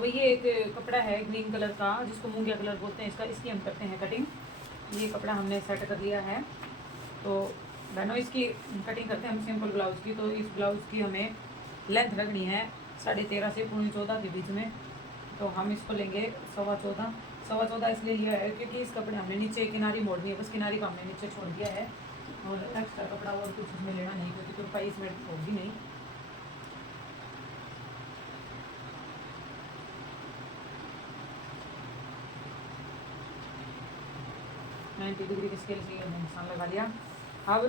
तो ये एक कपड़ा है ग्रीन कलर का जिसको मूंगिया कलर बोलते हैं इसका, इसकी हम करते हैं कटिंग। ये कपड़ा हमने सेट कर लिया है। तो बहनों इसकी कटिंग करते हैं हम सिंपल ब्लाउज़ की। तो इस ब्लाउज़ की हमें लेंथ रखनी है 13.5 से 14.25 के बीच में। तो हम इसको लेंगे 14.25। 14.25 इसलिए लिया है क्योंकि इस कपड़े हमने नीचे किनारी मोड़नी है, बस किनारी का हमने नीचे छोड़ दिया है और एक्स्ट्रा कपड़ा और कुछ इसमें लेना नहीं क्योंकि तुरपाई इसमें होगी नहीं। नाइन्टी डिग्री के स्केल से हमने निशान लगा लिया। अब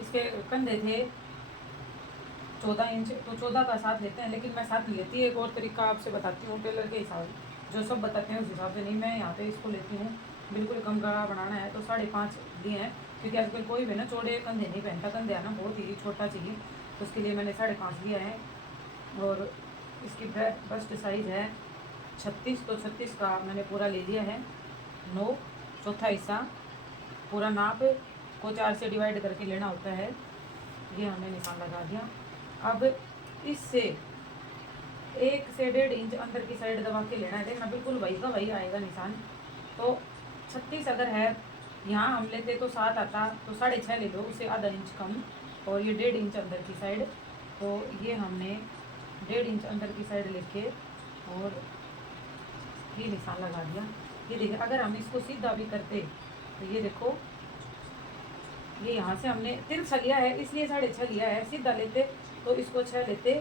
इसके कंधे थे 14 इंच, तो 14 का साथ लेते हैं, लेकिन मैं साथ नहीं लेती। एक और तरीका आपसे बताती हूँ टेलर के हिसाब, जो सब बताते हैं उस हिसाब से नहीं, मैं यहाँ पे इसको लेती हूँ। बिल्कुल कम गला बनाना है तो 5.5 दिए हैं, क्योंकि आजकल कोई भी ना चौड़े कंधे नहीं पहनता, कंधे आना बहुत ही छोटा चाहिए, तो उसके लिए मैंने 5.5 दिया है। और इसकी बस्ट साइज़ है 36, तो 36 का मैंने पूरा ले लिया है। 9 चौथा हिस्सा पूरा नाप को 4 से डिवाइड करके लेना होता है। ये हमने निशान लगा दिया। अब इससे 1 से 1.5 इंच अंदर की साइड दबा के लेना है। देखना बिल्कुल वही का वही आएगा निशान। तो 36 अगर है, यहाँ हम लेते तो 7 आता, तो 6.5 ले लो, उसे आधा इंच कम। और ये 1.5 इंच अंदर की साइड, तो ये हमने 1.5 इंच अंदर की साइड लेके और ये निशान लगा दिया। ये देखिए, अगर हम इसको सीधा भी करते तो ये देखो, ये यहाँ से हमने तिरछा लिया है इसलिए 6.5 लिया है। सीधा लेते तो इसको 6 लेते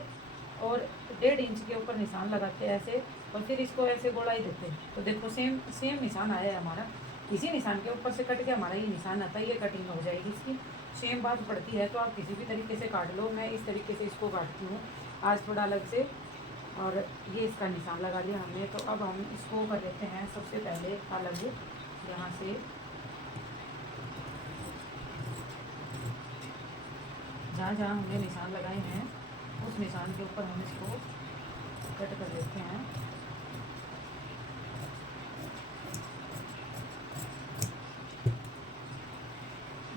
और 1.5 इंच के ऊपर निशान लगाते ऐसे, और फिर इसको ऐसे गोलाई देते। तो देखो सेम सेम निशान आया है हमारा। इसी निशान के ऊपर से कट के हमारा ये निशान आता है, ये कटिंग हो जाएगी इसकी। सेम बात पड़ती है, तो आप किसी भी तरीके से काट लो। मैं इस तरीके से इसको काटती हूँ आज थोड़ा अलग से। और ये इसका निशान लगा लिया हमने। तो अब हम इसको कर लेते हैं सबसे पहले अलग, यहाँ से जहाँ जहाँ हमने निशान लगाए हैं उस निशान के ऊपर हम इसको कट कर लेते हैं।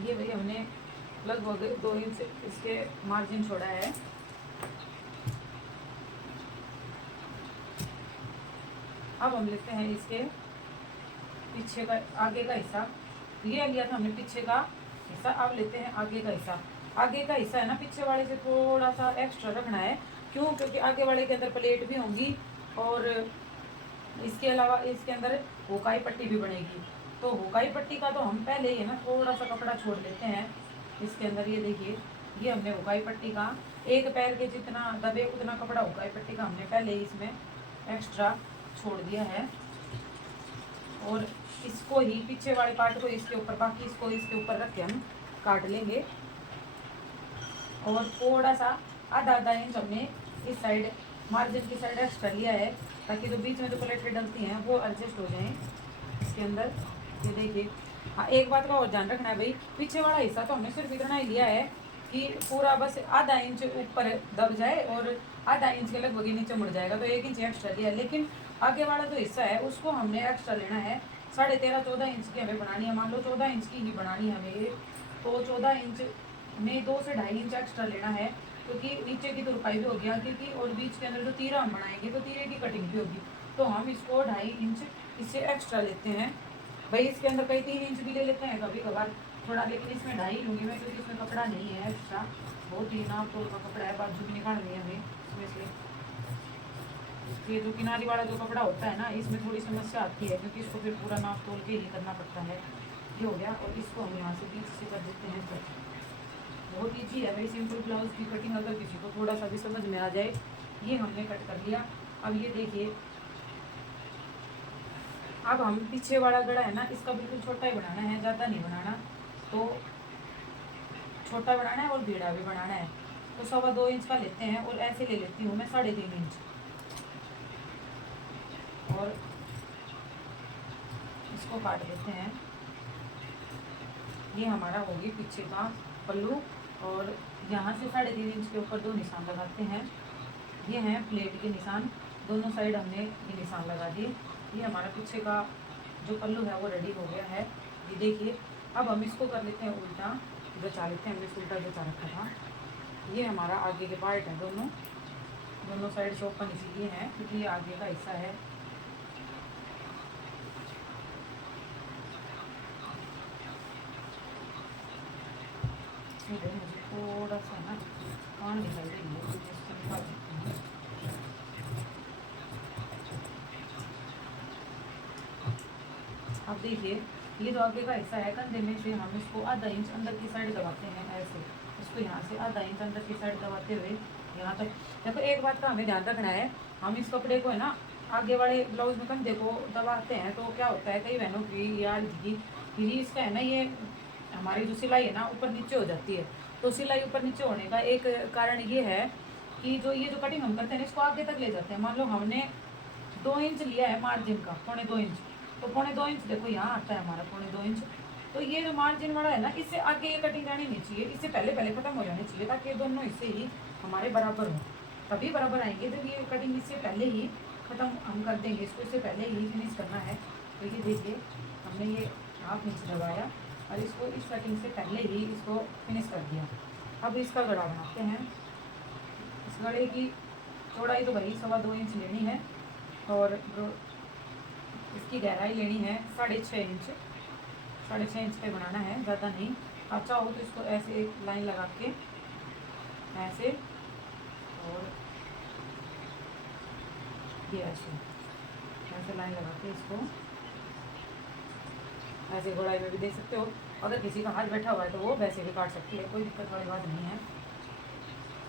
ये भाई हमने लगभग 2 इंच इसके मार्जिन छोड़ा है। अब हम लेते हैं इसके पीछे का आगे का हिस्सा। ये लिया था हमने पीछे का हिस्सा, अब लेते हैं आगे का हिस्सा। आगे का हिस्सा है ना, पीछे वाले से थोड़ा सा एक्स्ट्रा रखना है। क्यों? क्योंकि आगे वाले के अंदर प्लेट भी होंगी और इसके अलावा इसके अंदर हुकाई पट्टी भी बनेगी। तो हुकाई पट्टी का तो हम पहले ही है ना थोड़ा सा कपड़ा छोड़ लेते हैं इसके अंदर। ये देखिए, ये हमने हुकाई पट्टी का 1 पैर के जितना दबे उतना कपड़ा हुकाई पट्टी का हमने पहले ही इसमें एक्स्ट्रा छोड़ दिया है। और इसको ही पीछे वाले पार्ट को इसके ऊपर, बाकी इसको इसके ऊपर रख के हम काट लेंगे। और थोड़ा सा आधा इंच हमने इस साइड मार्जिन की साइड एक्स्ट्रा लिया है, ताकि जो बीच में जो प्लेटें डलती हैं वो एडजस्ट हो जाएं इसके अंदर। ये देखिए, हाँ एक बात का और ध्यान रखना है भाई, पीछे वाला हिस्सा तो हमने सिर्फ इतना ही लिया है कि पूरा बस आधा इंच ऊपर दब जाए और आधा इंच के लगभग नीचे मुड़ जाएगा, तो 1 इंच एक्स्ट्रा लिया है। लेकिन आगे वाला जो हिस्सा है उसको हमने एक्स्ट्रा लेना है। 13.5-14 इंच की हमें बनानी है। मान लो 14 इंच की ही बनानी है हमें, तो 14 इंच में 2 से 2.5 इंच एक्स्ट्रा लेना है, क्योंकि नीचे की तुरपाई भी हो गया क्योंकि, और बीच के अंदर जो तीरा हम बनाएंगे तो तीरे की कटिंग भी होगी। तो हम इसको 2.5 इंच इससे एक्स्ट्रा लेते हैं। भाई इसके अंदर कई 3 इंच भी ले लेते हैं कभी कभार थोड़ा, लेकिन इसमें 2.5 लूँगी मैं क्योंकि इसमें कपड़ा नहीं है एक्स्ट्रा। बहुत ही नाप तोल का कपड़ा है, बाजू भी निकालनी है हमें इसमें से। ये जो किनारी वाला जो कपड़ा होता है ना, इसमें थोड़ी समस्या आती है क्योंकि इसको फिर पूरा नाप तोल के ही करना पड़ता है। ये हो गया, और इसको हम यहाँ से बीच से कर देते हैं कट। बहुत ईजी है भाई सिंपल ब्लाउज की कटिंग, अगर किसी को थोड़ा सा भी समझ में आ जाए। ये हमने कट कर लिया। अब ये देखिए, अब हम पीछे वाला गड़ा है ना, इसका बिल्कुल छोटा ही बनाना है, ज़्यादा नहीं बनाना। तो छोटा बनाना है और भीड़ा भी बनाना है। तो 2.25 इंच का लेते हैं और ऐसे ले लेती हूँ मैं 3.5 इंच, और इसको काट देते हैं। ये हमारा होगी पीछे का पल्लू, और यहाँ से 3.5 इंच के ऊपर 2 निशान लगाते हैं। ये हैं प्लेट के निशान, दोनों साइड हमने ये निशान लगा दिए। ये हमारा पीछे का जो पल्लू है वो रेडी हो गया है। ये देखिए, अब हम इसको कर लेते हैं उल्टा, बचा लेते हैं, हमने उल्टा बचा रखा था। ये हमारा आगे के पार्ट है दोनों, दोनों साइड से ओपन इसीलिए है क्योंकि ये आगे का हिस्सा है। मुझे थोड़ा सा ना कान दिखाई दे रही है, तो इसको निकाल देती हूँ। अब देखिए ये जो आगे का हिस्सा है कंधे में से हम इसको आधा इंच अंदर की साइड दबाते हैं ऐसे, इसको यहाँ से आधा इंच अंदर की साइड दबाते हुए यहाँ तक। देखो एक बात का हमें ध्यान रखना है, हम इस कपड़े को है ना आगे वाले ब्लाउज में कंधे को दबाते हैं तो क्या होता है कई बहनों की या की इसका है ना ये हमारी जो सिलाई है ना ऊपर नीचे हो जाती है। तो सिलाई ऊपर नीचे होने का एक कारण ये है कि जो ये जो कटिंग हम करते हैं इसको आगे तक ले जाते हैं। मान लो हमने 2 इंच लिया है मार्जिन का, 2.25 इंच, तो 2.25 इंच देखो यहाँ आता है हमारा 2.25 इंच। तो ये जो मार्जिन वाला है ना इससे आगे ये कटिंग जानी नहीं चाहिए, इससे पहले पहले खत्म हो जानी चाहिए ताकि दोनों हिस्से ही हमारे बराबर हों। तभी बराबर आएंगे जब ये कटिंग इससे पहले ही खत्म हम कर देंगे, इसको इससे पहले ही फिनिश करना है। तो ये देखिए हमने ये 1/2 इंच दबाया और इसको इस कटिंग से पहले ही इसको फिनिश कर दिया। अब इसका गड़ा बनाते हैं। इस गड़े की चौड़ाई तो भाई 2.25 इंच लेनी है और इसकी गहराई लेनी है 6.5 इंच। 6.5 इंच पे बनाना है, ज़्यादा नहीं। आप चाहो तो इसको ऐसे एक लाइन लगा के ऐसे और ये ऐसे लाइन लगा के इसको ऐसे गोलाई में भी दे सकते हो। अगर किसी का हाथ बैठा हुआ है तो वो वैसे भी काट सकती है, कोई दिक्कत वाली बात नहीं है।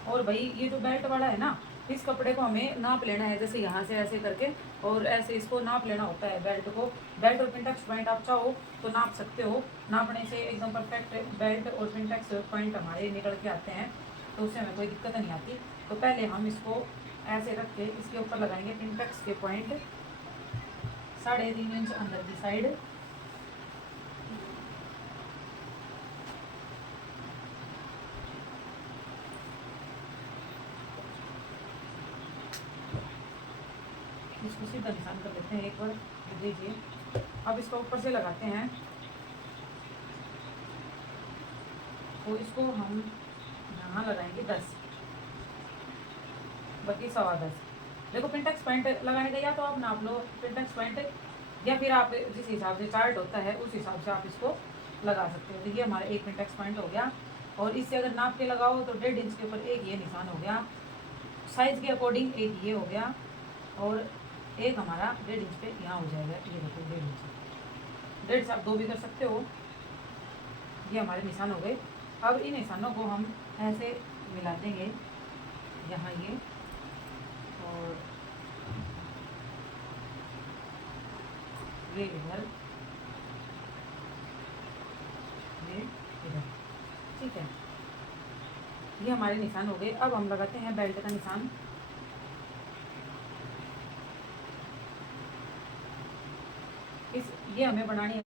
और भाई ये जो बेल्ट वाला है ना इस कपड़े को हमें नाप लेना है, जैसे यहाँ से ऐसे करके और ऐसे इसको नाप लेना होता है बेल्ट को। बेल्ट और पिंटेक्स पॉइंट आप चाहो तो नाप सकते हो, नापने से एकदम परफेक्ट बेल्ट और पिंटेक्स पॉइंट हमारे निकल के आते हैं, तो उससे हमें कोई दिक्कत नहीं आती। तो पहले हम इसको ऐसे रख के इसके ऊपर लगाएंगे पिंटेक्स के पॉइंट 3.5 इंच अंदर की साइड। इसको सीधा निशान कर लेते हैं एक बार, देखिए। अब इसको ऊपर से लगाते हैं तो इसको हम यहाँ लगाएंगे 10, बाकी 10.25। देखो पिंटेक्स पॉइंट लगाने का या तो आप नाप लो पिंटेक्स पॉइंट, या फिर आप जिस हिसाब से चार्ट होता है उस हिसाब से आप इसको लगा सकते हो। देखिए हमारा एक पिंटेक्स पॉइंट हो गया और इससे अगर नाप के लगाओ तो 1.5 इंच के ऊपर एक ये निशान हो गया, साइज़ के अकॉर्डिंग एक ये हो गया और एक हमारा 1.5 इंच पे यहाँ हो जाएगा। ये देखो 1.5 इंच, 1.5 से आप 2 भी कर सकते हो। ये हमारे निशान हो गए। अब इन निशानों को हम ऐसे मिला देंगे यहाँ ये और ये इधर, ये इधर, ठीक है। ये हमारे निशान हो गए। अब हम लगाते हैं बेल्ट का निशान। ये हमें बनानी है,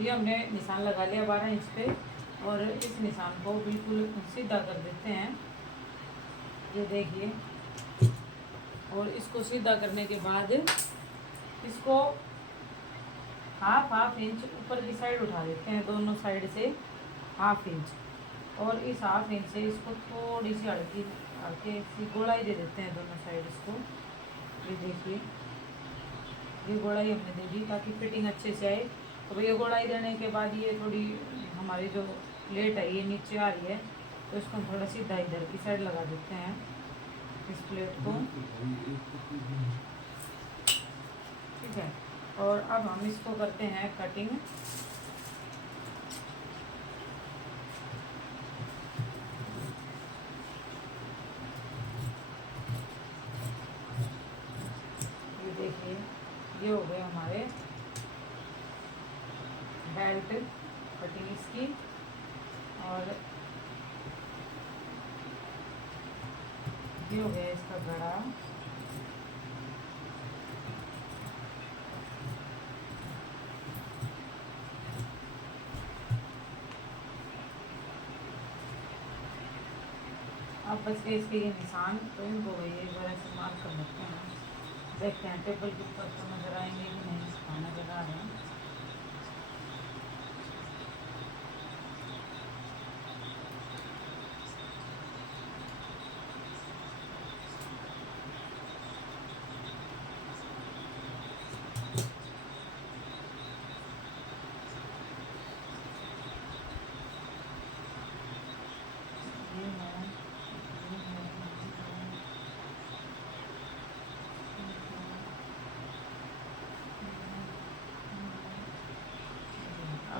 ये हमने निशान लगा लिया 12 इंच पे और इस निशान को बिल्कुल सीधा कर देते हैं, ये देखिए। और इसको सीधा करने के बाद इसको हाफ इंच ऊपर की साइड उठा देते हैं, दोनों साइड से 1/2 इंच, और इस 1/2 इंच से इसको थोड़ी सी हल्के सी गोलाई दे देते हैं दोनों साइड इसको। ये देखिए ये गोलाई हमने दे दी ताकि फिटिंग अच्छे से आए। तो ये गोलाई देने के बाद ये थोड़ी हमारी जो प्लेट है ये नीचे आ रही है, तो इसको हम थोड़ा सीधा इधर की साइड लगा देते हैं इस प्लेट को, ठीक है। और अब हम इसको करते हैं कटिंग। ये देखिए ये हो गए हमारे बेल्ट कटिंग इसकी, और ये हो गया इसका गड़ा। अब बच गए इसके ये निशान, तो इनको ये ज़रा से मार्क कर लेते हैं। देखते हैं टेबल के ऊपर तो नज़र आएंगे कि नहीं, हाँ नज़र आ रहे हैं।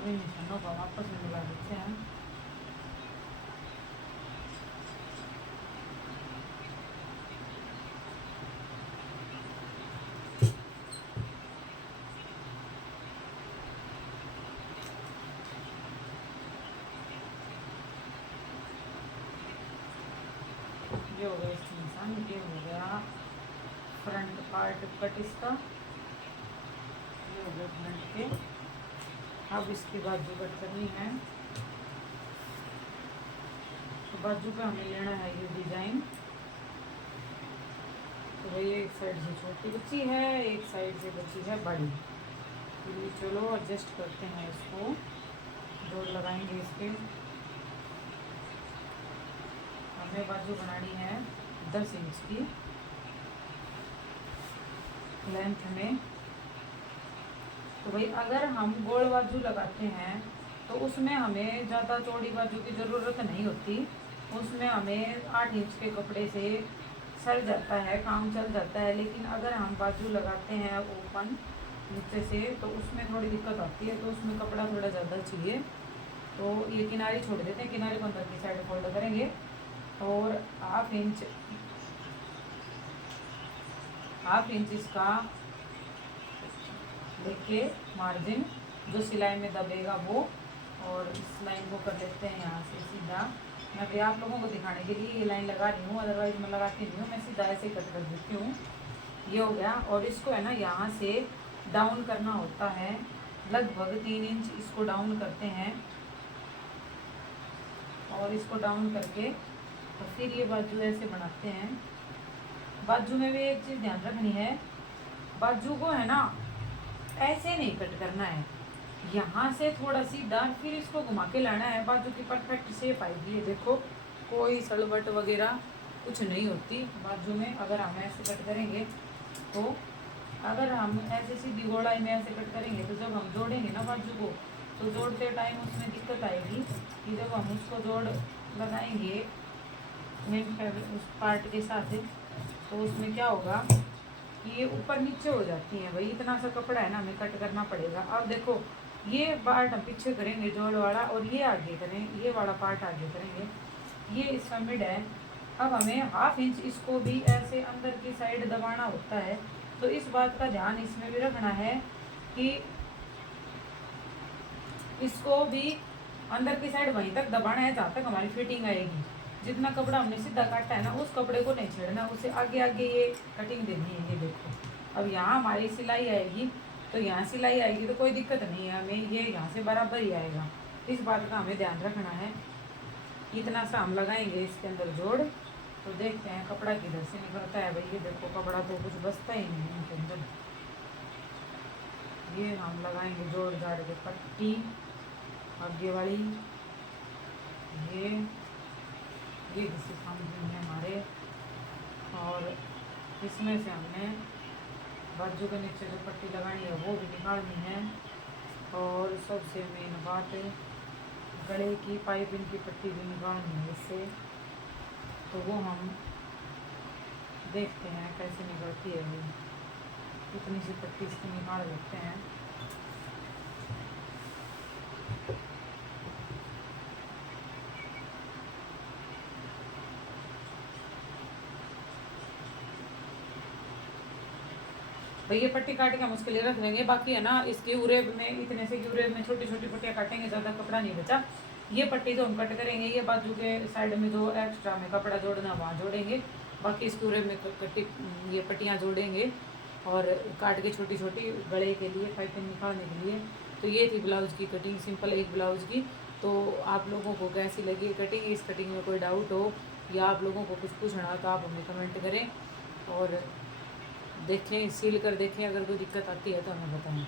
सभी निशानों को आपस में मिला देते हैं। ये हो गया इसका निशान, ये हो गया फ्रंट पार्ट कट इसका, ये हो गया फ्रंट के। अब इसकी बाजू कट करनी है, तो बाजू पे हमें लेना है ये डिजाइन। तो भाई एक साइड से छोटी बच्ची है, एक साइड से बच्ची है बड़ी, तो ये चलो एडजस्ट करते हैं इसको, जोड़ लगाएंगे इसके। हमें बाजू बनानी है 10 इंच की लेंथ में। तो भाई अगर हम गोल बाजू लगाते हैं तो उसमें हमें ज़्यादा चौड़ी बाजू की ज़रूरत नहीं होती, उसमें हमें 8 इंच के कपड़े से सर जाता है, काम चल जाता है। लेकिन अगर हम बाजू लगाते हैं ओपन नीचे से तो उसमें थोड़ी दिक्कत आती है, तो उसमें कपड़ा थोड़ा ज़्यादा चाहिए। तो ये किनारे छोड़ देते हैं, किनारे को अंदर की साइड फोल्ड करेंगे और हाफ इंच इसका लेके मार्जिन जो सिलाई में दबेगा वो, और इस लाइन को कर लेते हैं यहाँ से सीधा। मैं भी आप लोगों को दिखाने के लिए ये लाइन लगा रही हूँ, अदरवाइज मैं लगाती नहीं हूँ, मैं सीधा ऐसे कट कर देती हूँ। ये हो गया, और इसको है ना यहाँ से डाउन करना होता है, लगभग 3 इंच इसको डाउन करते हैं। और इसको डाउन करके और फिर ये बाजू ऐसे बनाते हैं। बाजू में भी एक चीज़ ध्यान रखनी है, बाजू को है ना ऐसे नहीं कट करना है, यहाँ से थोड़ा सीधा फिर इसको घुमा के लाना है, बाजू की परफेक्ट शेप आएगी। ये देखो कोई सड़बट वगैरह कुछ नहीं होती बाजू में अगर हम ऐसे कट करेंगे। तो अगर हम ऐसे सीधी गोलाई में ऐसे कट करेंगे तो जब हम जोड़ेंगे ना बाजू को, तो जोड़ते टाइम उसमें दिक्कत आएगी कि जब हम उसको जोड़ लगाएंगे मेन उस पार्ट के साथ, तो उसमें क्या होगा कि ये ऊपर नीचे हो जाती हैं। भाई इतना सा कपड़ा है ना, हमें कट करना पड़ेगा। अब देखो ये पार्ट हम पीछे करेंगे जोड़ वाला, और ये आगे करें, ये वाला पार्ट आगे करेंगे, ये इसका मिड है। अब हमें हाफ इंच इसको भी ऐसे अंदर की साइड दबाना होता है। तो इस बात का ध्यान इसमें भी रखना है कि इसको भी अंदर की साइड वहीं तक दबाना है जहाँ तक हमारी फिटिंग आएगी। जितना कपड़ा हमने सीधा काटा है ना, उस कपड़े को नहीं छेड़ना, उसे आगे आगे ये कटिंग देनी है। ये देखो अब यहाँ हमारी सिलाई आएगी, तो यहाँ सिलाई आएगी तो कोई दिक्कत नहीं है, हमें ये यहाँ से बराबर ही आएगा। इस बात का हमें ध्यान रखना है। इतना सा हम लगाएंगे इसके अंदर जोड़, तो देखते हैं कपड़ा किधर से निकलता है। भाई ये देखो कपड़ा तो कुछ बचता ही नहीं है इनके अंदर। ये हम लगाएंगे जोड़ जाड़ के पट्टी आगे वाली, ये किसी काम की है हमारे। और इसमें से हमने बाजू के नीचे जो पट्टी लगानी है वो भी निकालनी है। और सबसे मेन बात है गले की पाइपिंग की पट्टी भी निकालनी है इससे, तो वो हम देखते हैं कैसे निकलती है। वो इतनी सी पट्टी इसकी निकाल लेते हैं। भाई ये पट्टी काट के हम उसके लिए रख देंगे। बाकी है ना इसके उरेब में इतने से उरेब में छोटी छोटी पट्टियाँ काटेंगे, ज़्यादा कपड़ा नहीं बचा। ये पट्टी तो हम कट करेंगे, ये बाजू के साइड में जो एक्स्ट्रा में कपड़ा जोड़ना वहाँ जोड़ेंगे, बाकी इसके उरेब में कट्टी ये पट्टियाँ जोड़ेंगे और काट के छोटी छोटी गले के लिए पाइपिंग निकालने के लिए। तो ये थी ब्लाउज़ की कटिंग, सिंपल एक ब्लाउज़ की। तो आप लोगों को कैसी लगी कटिंग, इस कटिंग में कोई डाउट हो या आप लोगों को कुछ पूछना हो तो आप हमें कमेंट करें और देखें, सील कर देखें। अगर कोई दिक्कत आती है तो हमें बताएं।